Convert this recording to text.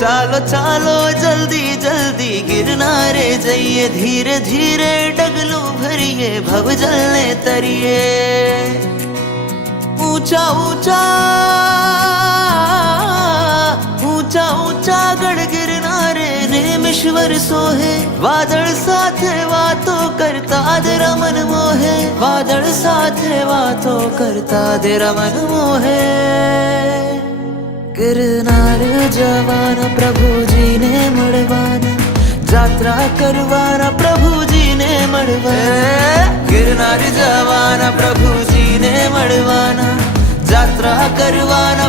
ચાલો ચાલો જલ્દી જલ્દી ગિરનારે જઈએ, ધીરે ધીરે ડગલું ભરીએ, ભવજલને તરીએ. ઊંચા ઊંચા ઊંચા ગઢ ગિરનારે નેમેશ્વર સોહે, વાદળ સાથે વાતો કરતા દેરા મન મોહે, વાદળ સાથે વાતો કરતા દેરા મન મોહે. गिरनार जवाना प्रभुजी ने मड़वाना, यात्रा करवाना प्रभुजी ने मड़वाना. गिरनार जवाना प्रभुजी ने मड़वाना, यात्रा करवाना